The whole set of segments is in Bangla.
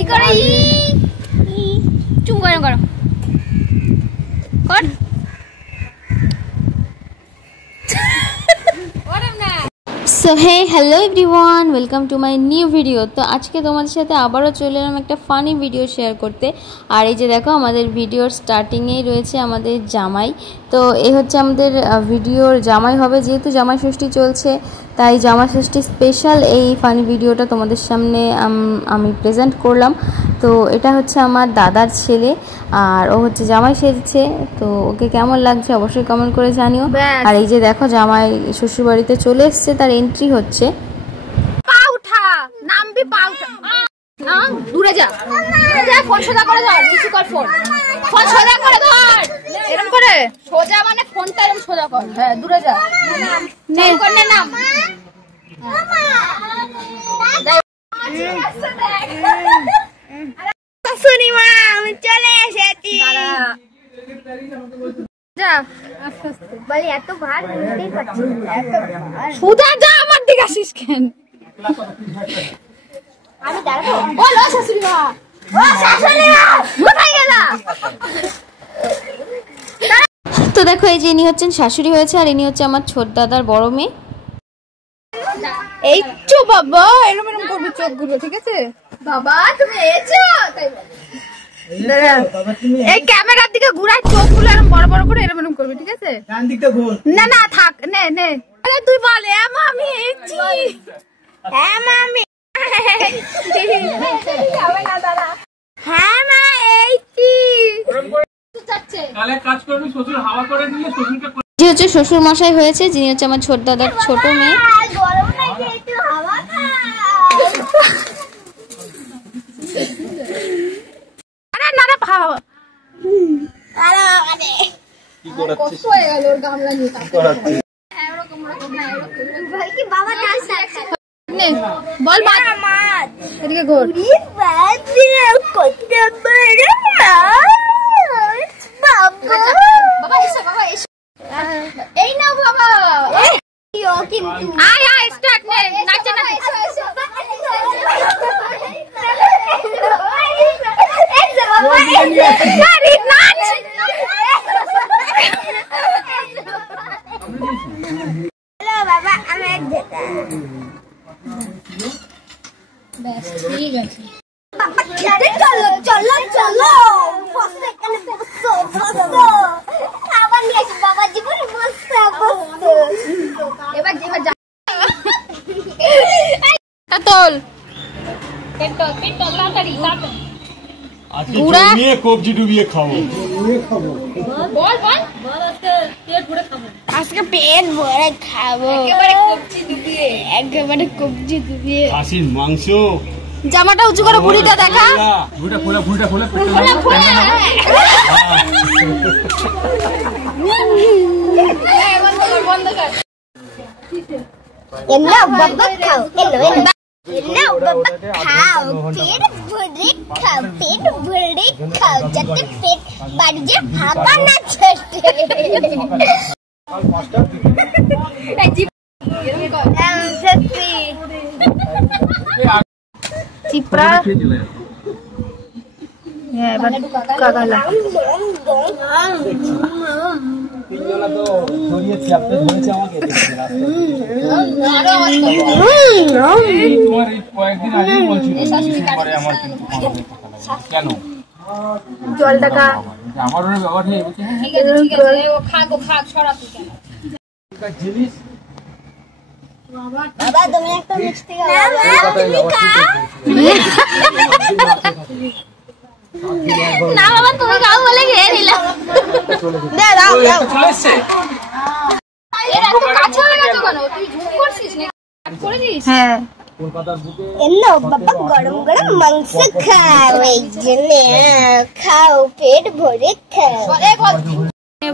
ই করে চুম করো করো কর so hey hello everyone, welcome to my new video. তো আজকে তোমাদের সাথে আবারও চলে এলাম একটা ফানি ভিডিও শেয়ার করতে। আর এই যে দেখো, আমাদের ভিডিওর স্টার্টিংয়েই রয়েছে আমাদের জামাই। তো এই হচ্ছে আমাদের ভিডিওর জামাই হবে, যেহেতু জামাই ষষ্ঠী চলছে তাই জামাই ষষ্ঠী স্পেশাল এই ফানি ভিডিওটা তোমাদের সামনে আমি প্রেজেন্ট করলাম। তো এটা হচ্ছে আমার দাদার ছেলে আর ও হচ্ছে জামাই সেজেছে। তো ওকে কেমন লাগছে অবশ্যই কমেন্ট করে জানিও। আর এই যে দেখো, জামাই শ্বশুরবাড়িতে চলে এসছে, তার এন্ট্রি হচ্ছে। পা উঠা নামবি, পা উঠা না, দূরে যা, ফোন সোজা করে ধর, নিচু কর, ফোন সোজা করে ধর, এরকম করে সোজা, মানে ফোনটা এরকম সোজা কর। হ্যাঁ, দূরে যা, নে কর, নে নাম। শাশুড়ি মা, আমি চলে এসেছি। যা আস্তে আস্তে, বলি এত ভার বুঝতেই পারছি না। সোজা যা, আমার দিকে আসিস কেন? আমি দাঁড়াবো। বলো শাশুড়ি মা, ও শাশুড়ি মা কোথায় গেলা? তো দেখো, এই যে ইনি হচ্ছেন শাশুড়ি হয়েছে, আর ইনি হচ্ছে আমার ছোট দাদার বড় মেয়ে। এই চো বাবা, এরকম এরকম করবি চোখগুলো, ঠিক আছে? বাবা তুমি এসো, তাই বল। এই ক্যামেরার দিকে ঘুরাই, চোখগুলো এরকম বড় বড় করে এরকম এরকম করবি, ঠিক আছে? ডান দিকটা ঘুর। না না থাক, নে নে। আরে তুই বল, এমা আমি এসেছি, এমা আমি। হ্যাঁ মা এইছি। যে হচ্ছে শ্বশুর মশাই হয়েছে, যিনি হচ্ছে আমার ছোট দাদার ছোট মেয়ে। বল এদিকে ঘোর। এই না বাবা, আয় আয় স্টার্ট নে, নাচে না। হ্যালো বাবা, আমি এক যেটা ব্যাস ঠিক আছে। চলো চলো চলো, এখানে বসো বসো, খাবার নিয়ে আসি বাবা, জীবনে বসো বসো। এবার এবার যা তোল, পেট্রোল পেট্রোল তাড়াতাড়ি তাড়াতাড়ি। আজকে জমিয়ে কবজি ডুবিয়ে খাবো। বল বল বল, আজকে পেট ভরে খাবো, আজকে পেট ভরে খাবো, একেবারে কবজি ডুবিয়ে, একেবারে কবজি ডুবিয়ে। খাসির মাংস। জামাটা উঁচু করে, বুড়িটা দেখা, বুড়িটা খোলা, বুড়িটা খোলা, খোলা খোলা। বন্ধ কর বন্ধ কর। এমনা বাবা খাও, এলো বাবা খাও, পেট ভরে খাও, পেট ভরে খাও, যাতে পেট বাড়িয়ে ভাবা না ছোটে। চিপড়া এবার কাকালা তিনজনা তো ধরিয়েছি, আপনি ধরেছে আমাকে তোমার এই কয়েকদিন আগেই বলছিল ডিসেম্বরে আমার কিন্তু কেন জল টাকা আমার ওর ব্যবহার নেই। ঠিক আছে ঠিক আছে, ও খাক ও খাক, ছড়া তুই কেন জিনিস। বাবা তুমি একটা মিষ্টি খাও, তুমি খাও না বাবা, তুমি খাও বলে খেয়ে নিলাম। দে দাও দাও, চলে এসেছে। এরা তো কাছে হয়ে গেছে কেন? তুই ঝুম করছিস না করে দিস? হ্যাঁ কলকাতার বুকে এলো বাবা, গরম গরম মাংস খাও, এই জন্য খাও, পেট ভরে খাও। বলে বল,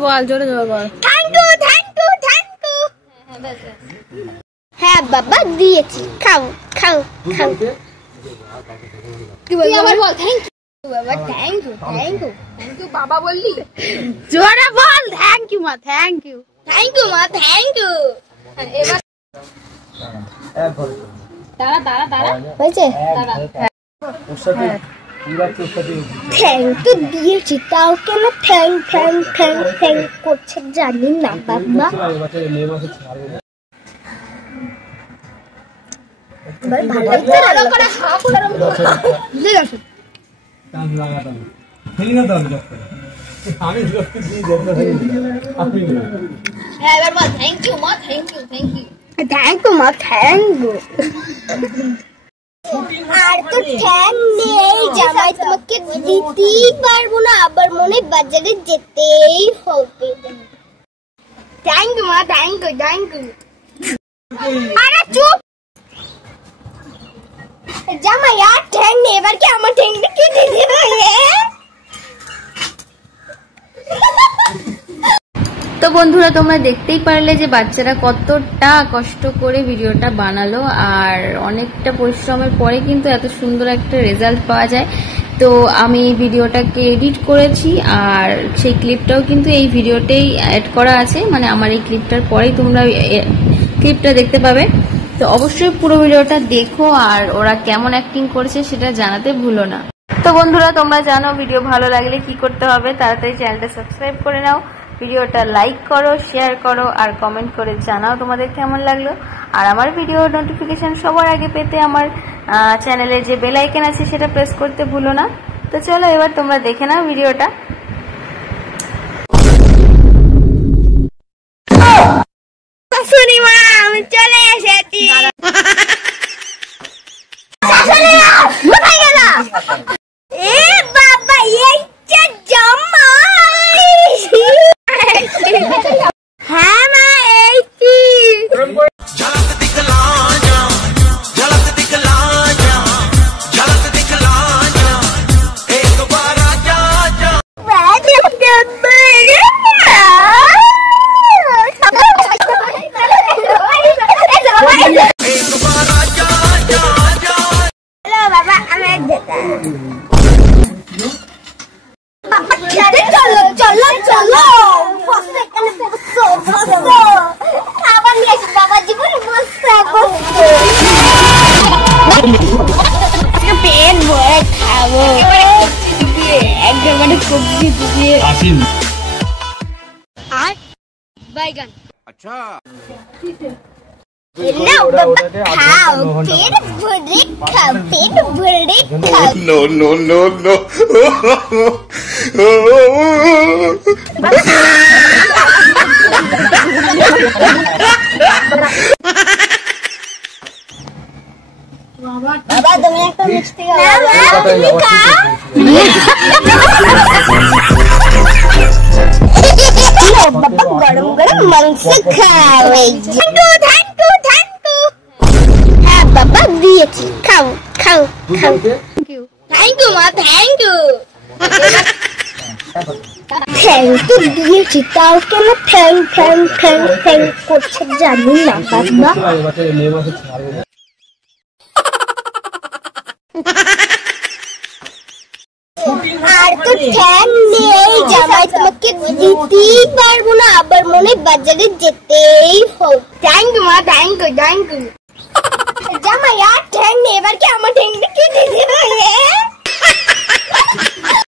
বল জোরে জোরে বল, thank you thank you thank you. হ্যাঁ বাবা দিয়েছি, খাও খাও খাও। কি বল, আবার বল থ্যাংক ইউ বাবা, thank you thank you thank you বাবা বললি, জোরে বল থ্যাংক ইউ মা, থ্যাংক ইউ থ্যাংক ইউ মা, থ্যাংক ইউ। এবার দাঁড়া দাঁড়া দাঁড়া, হয়েছে দাঁড়া। থ্যাংক তো দিয়েছি, তাও কেন থ্যাং থ্যাং থ্যাং থ্যাং করছে জানি না বাবা। আর তো ঠ্যাং নেই জামাই, তোমাকে দিতেই পারবো না, আবার মনে বাজারে যেতেই হবে। থ্যাংক ইউ মা, থ্যাংক ইউ থ্যাংক ইউ। আরে চুপ জামাই, আর ঠ্যাং নেই, এবার কি আমার ঠ্যাংটা কেটে দেবে? তো বন্ধুরা, তোমরা দেখতেই পারলে যে বাচ্চারা কতটা কষ্ট করে ভিডিওটা বানালো, আর অনেকটা পরিশ্রমের পরে কিন্তু এত সুন্দর একটা রেজাল্ট পাওয়া যায়। তো আমি ভিডিওটাকে এডিট করেছি, আর সেই ক্লিপটাও কিন্তু এই ভিডিওতেই অ্যাড করা আছে, মানে আমার এই ক্লিপটার পরেই তোমরা ক্লিপটা দেখতে পাবে। তো অবশ্যই পুরো ভিডিওটা দেখো, আর ওরা কেমন অ্যাক্টিং করেছে সেটা জানাতে ভুলো না। তো বন্ধুরা, তোমরা জানো ভিডিও ভালো লাগলে কি করতে হবে, তাড়াতাড়ি চ্যানেলটা সাবস্ক্রাইব করে নাও, ভিডিওটা লাইক করো, শেয়ার করো, আর কমেন্ট করে জানাও তোমাদের কেমন লাগলো। আর আমার ভিডিও নোটিফিকেশন সবার আগে পেতে আমার চ্যানেলে যে বেল আইকন আছে সেটা প্রেস করতে ভুলো না। তো চলো এবার তোমরা দেখে নাও ভিডিওটা। আমি চলে এসেছি। এ বাবা, এই যে জামাই। হ্যাঁ মা, এইটি বাবা, আমি চলো চলো চলো, খাবার নিয়ে আসি বাবা, জীবনে পেট ভরে খাবো একেবারে সবজি দিয়ে আর বাইগান। আচ্ছা নাও বাবা, খাও, পেট ভরে খাও, পেট ভরে খাও। No, no, no, no. বাবা, তুমি একটা মিষ্টি খাও। তুমি খাও। বাবা, গরম গরম মাংস খাও। Thank you thank you thank you. হ্যাঁ বাবা, দিয়েছি, খাও খাও খাও। থ্যাংক ইউ মা, থ্যাংক ইউ। থ্যাংক তো দিয়েছি, তাও কেন থ্যাং থ্যাং থ্যাং থ্যাং করছে জানি না বাবা। আর তো ঠ্যাং নেই জামাই, তোমাকে দিতেই পারবো না, আবার মনে বাজারে যেতেই হবে। থ্যাংক ইউ মা, থ্যাংক ইউ থ্যাংক ইউ।